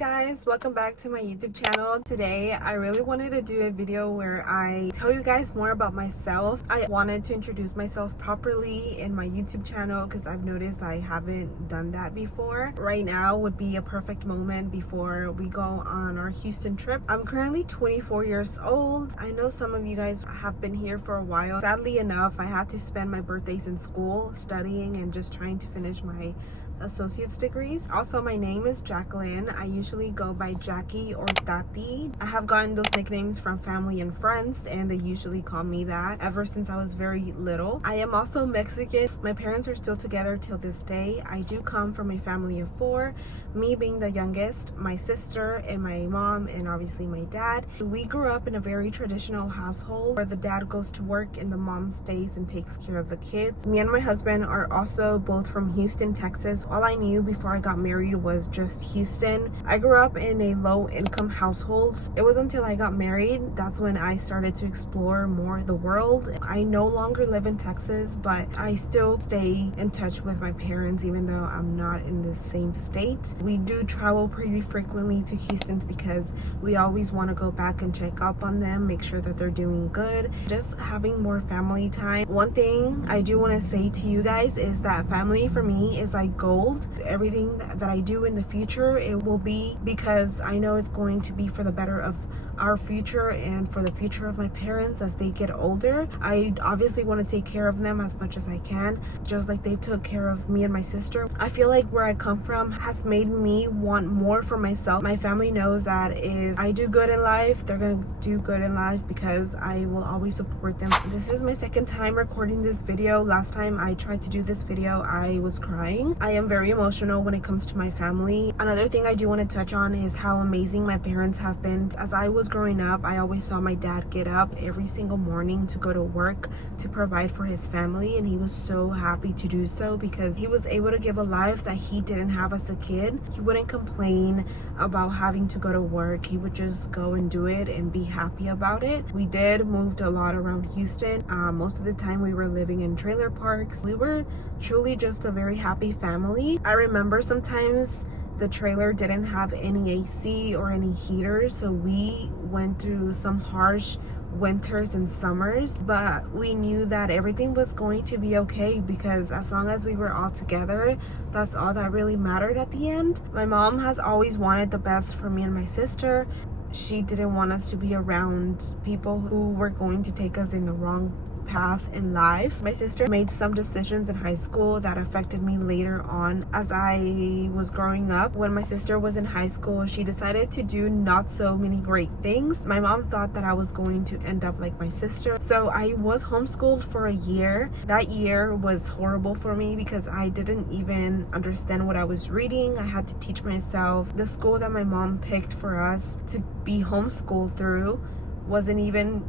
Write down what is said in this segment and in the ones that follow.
guys, welcome back to my YouTube channel. Today I really wanted to do a video where I tell you guys more about myself. I wanted to introduce myself properly in my YouTube channel because I've noticed I haven't done that before. Right now would be a perfect moment before we go on our Houston trip. I'm currently 24 years old. I know some of you guys have been here for a while. Sadly enough, I had to spend my birthdays in school studying and just trying to finish my associate's degrees. Also, my name is Jacqueline. I usually go by Jackie or Tati. I have gotten those nicknames from family and friends, and they usually call me that ever since I was very little. I am also Mexican. My parents are still together till this day. I do come from a family of 4, me being the youngest, my sister and my mom, and obviously my dad. We grew up in a very traditional household where the dad goes to work and the mom stays and takes care of the kids. Me and my husband are also both from Houston, Texas. All I knew before I got married was just Houston. I grew up in a low-income household. It was until I got married that's when I started to explore more of the world. I no longer live in Texas, but I still stay in touch with my parents even though I'm not in the same state. We do travel pretty frequently to Houston because we always want to go back and check up on them, make sure that they're doing good, just having more family time. One thing I do want to say to you guys is that family for me is like gold. Everything that I do in the future, it will be because I know it's going to be for the better of our future and for the future of my parents as they get older. I obviously want to take care of them as much as I can, just like they took care of me and my sister. I feel like where I come from has made me want more for myself. My family knows that if I do good in life, they're gonna do good in life because I will always support them. This is my second time recording this video. Last time I tried to do this video, I was crying. I am very emotional when it comes to my family. Another thing I do want to touch on is how amazing my parents have been. As I was growing up, I always saw my dad get up every single morning to go to work to provide for his family, and he was so happy to do so because he was able to give a life that he didn't have as a kid. He wouldn't complain about having to go to work. He would just go and do it and be happy about it. We did moved a lot around Houston. Most of the time we were living in trailer parks. We were truly just a very happy family. I remember sometimes the trailer didn't have any AC or any heaters, so we went through some harsh winters and summers, but we knew that everything was going to be okay because as long as we were all together, that's all that really mattered at the end. My mom has always wanted the best for me and my sister. She didn't want us to be around people who were going to take us in the wrong path in life. My sister made some decisions in high school that affected me later on as I was growing up. When my sister was in high school, she decided to do not so many great things. My mom thought that I was going to end up like my sister, so I was homeschooled for a year. That year was horrible for me because I didn't even understand what I was reading. I had to teach myself. The school that my mom picked for us to be homeschooled through wasn't even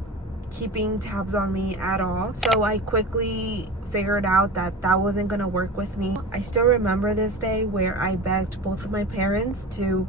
keeping tabs on me at all, so I quickly figured out that that wasn't gonna work with me. I still remember this day where I begged both of my parents to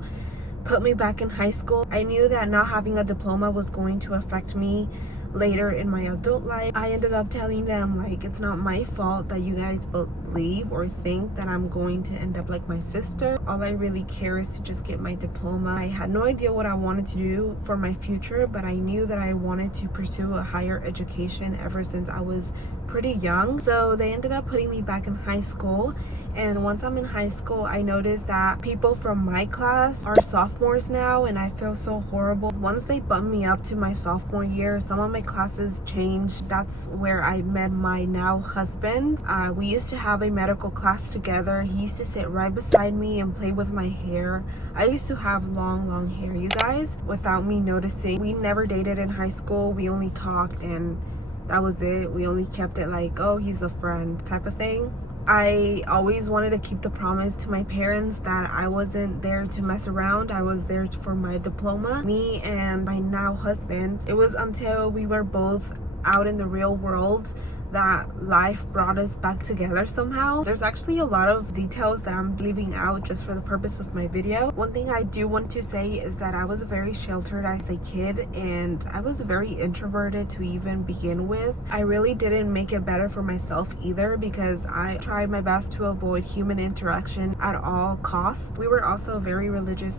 put me back in high school. I knew that not having a diploma was going to affect me later in my adult life. I ended up telling them, like, it's not my fault that you guys believe or think that I'm going to end up like my sister. All I really care is to just get my diploma. I had no idea what I wanted to do for my future, but I knew that I wanted to pursue a higher education ever since I was pretty young. So they ended up putting me back in high school, and once I'm in high school, I noticed that people from my class are sophomores now, and I feel so horrible. Once they bumped me up to my sophomore year, some of my classes changed. That's where I met my now husband. We used to have a medical class together. He used to sit right beside me and play with my hair. I used to have long hair, you guys, without me noticing. We never dated in high school. We only talked and that was it. We only kept it like, oh, he's a friend type of thing. I always wanted to keep the promise to my parents that I wasn't there to mess around. I was there for my diploma. Me and my now husband, it was until we were both out in the real world that life brought us back together somehow. There's actually a lot of details that I'm leaving out just for the purpose of my video. One thing I do want to say is that I was very sheltered as a kid, and I was very introverted to even begin with. I really didn't make it better for myself either because I tried my best to avoid human interaction at all costs. We were also a very religious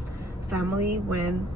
family when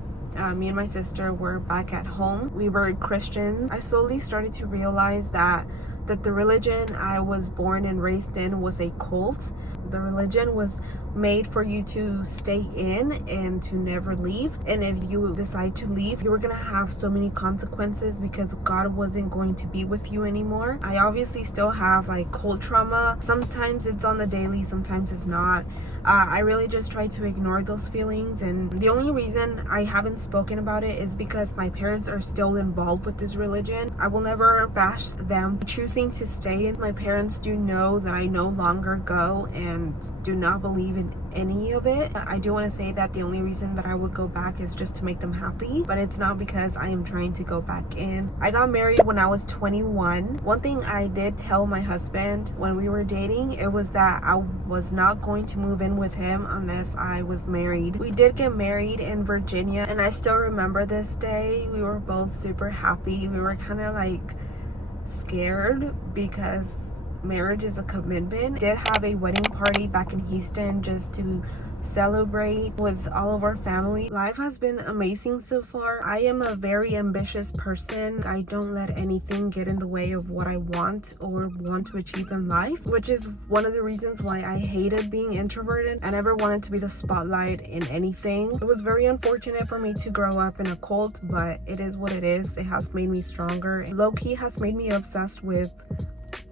me and my sister were back at home. We were Christians. I slowly started to realize that the religion I was born and raised in was a cult. The religion was made for you to stay in and to never leave. And if you decide to leave, you were gonna have so many consequences because God wasn't going to be with you anymore. I obviously still have like cult trauma. Sometimes it's on the daily, sometimes it's not. I really just try to ignore those feelings, and the only reason I haven't spoken about it is because my parents are still involved with this religion. I will never bash them choosing to stay. My parents do know that I no longer go and do not believe in any of it. I do want to say that the only reason that I would go back is just to make them happy, but it's not because I am trying to go back in. I got married when I was 21. One thing I did tell my husband when we were dating, it was that I was not going to move in with him unless I was married. We did get married in Virginia, and I still remember this day. We were both super happy. We were kind of like scared because marriage is a commitment. We did have a wedding party back in Houston just to celebrate with all of our family. Life has been amazing so far. I am a very ambitious person. I don't let anything get in the way of what I want or want to achieve in life, which is one of the reasons why I hated being introverted. I never wanted to be the spotlight in anything. It was very unfortunate for me to grow up in a cult, but it is what it is. It has made me stronger. Low-key has made me obsessed with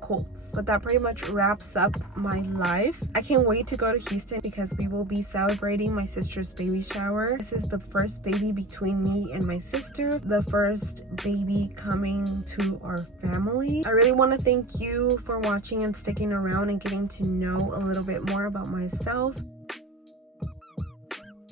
cults. But that pretty much wraps up my life. I can't wait to go to Houston because we will be celebrating my sister's baby shower. This is the first baby between me and my sister, the first baby coming to our family. I really want to thank you for watching and sticking around and getting to know a little bit more about myself.